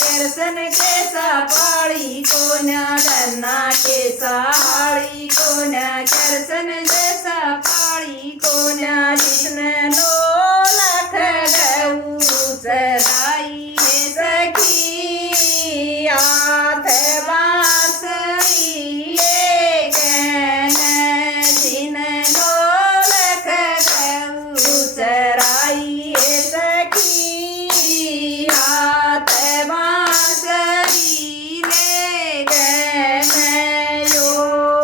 दर्शन कैसा पाड़ी कोन्या धरना कैसा हाड़ी कोन्या दर्शन जैसा पाड़ी कोन्या जिसने नो लाख गऊ चराई है सखी हाथ बांसुरी लेकिन जिन नो लाख गऊ चराई है सखी हाथ बांसुरी लेकिन यो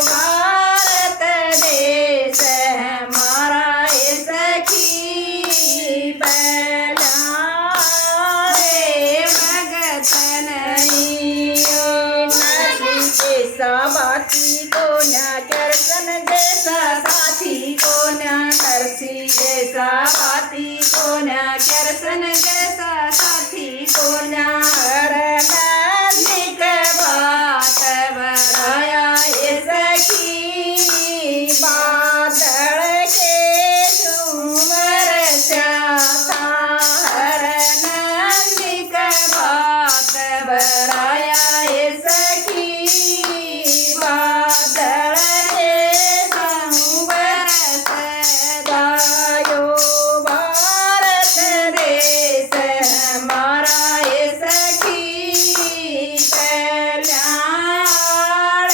भारत देश हमारा है सखी पहला रे भगत नहीं जैसा बाती कोन्या कृष्ण जैसा साथी कोन्या नरसी जैसा बाती कोन्या कृष्ण जैसा साथी कोन्या हर नानिक बात बराया ये सखी बादल के झूमर चाता हर नानिक बात बराया ये सखी बादल के झूमर सदायो भारत देश हमारा ये सखी कल्याण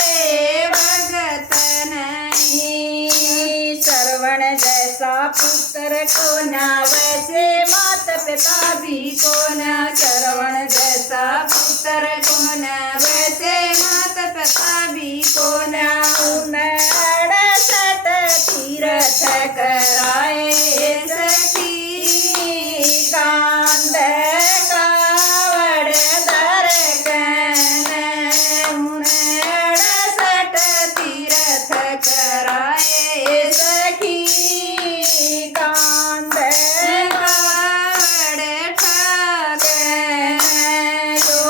भगत नहीं श्रवण जैसा पुत्र कोन्या वैसे माता पिता भी कोन्या श्रवण जैसा पुत्र कोन्या वैसे माता पिता भी कोन्या अड़सठ तीर्थ कराए सखी कांद कावड़ दर अड़सठ तीर्थ कराए सखी कांद कावड़ ठाकर जो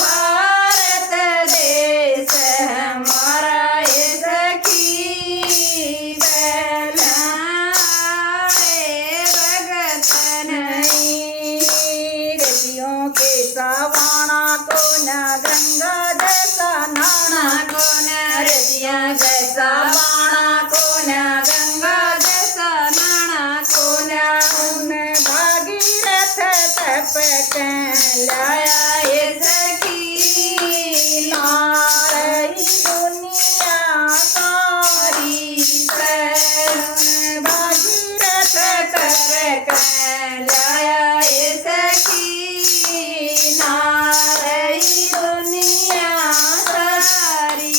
भारत देश हमारा ये सखी पहला भगत नहीं ऋषियों के सवाणा कोन्या गंगा जैसा नाना कोन्या ऋषिया जैसा बाणा कोन्या गंगा जैसा नाना कोन्या उन भागीरथ तप लाया ये सखी नारई दुनिया सारी उन भागीरथ कर लाया ये सखी नारई दुनिया सारी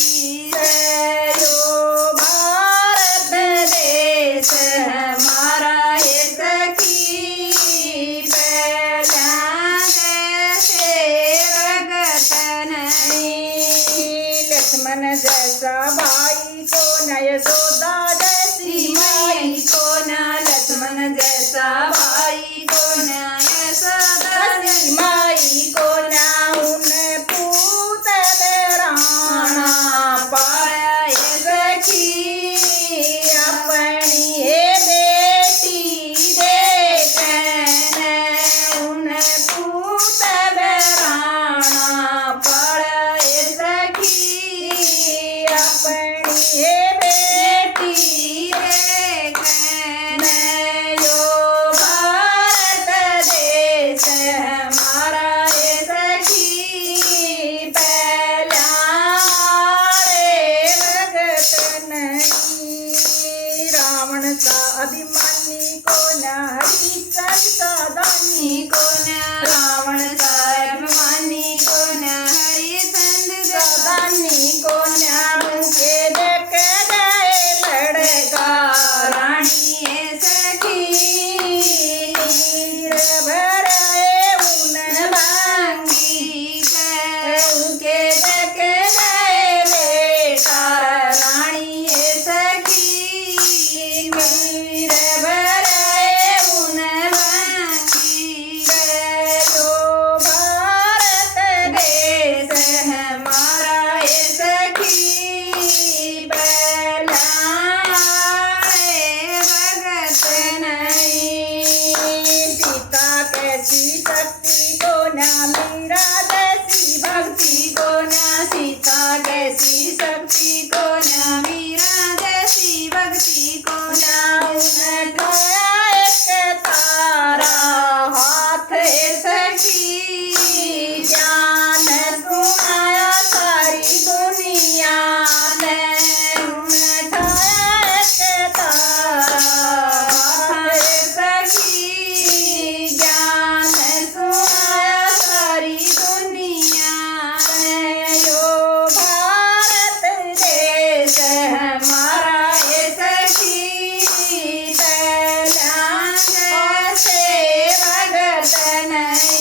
यो जैसी भक्ति को न, सीता जैसी शक्ति को न, मीरा जैसी भक्ति को न। उठाया एक तारा हाथ सखी, ज्ञान सुनाया सारी दुनिया में। उठाया एक तारा हाथ सखी, ज्ञान सुनाया सारी दुनिया में। यो भारत देश हमारा ये सखी, तैलांग से भगत नहीं।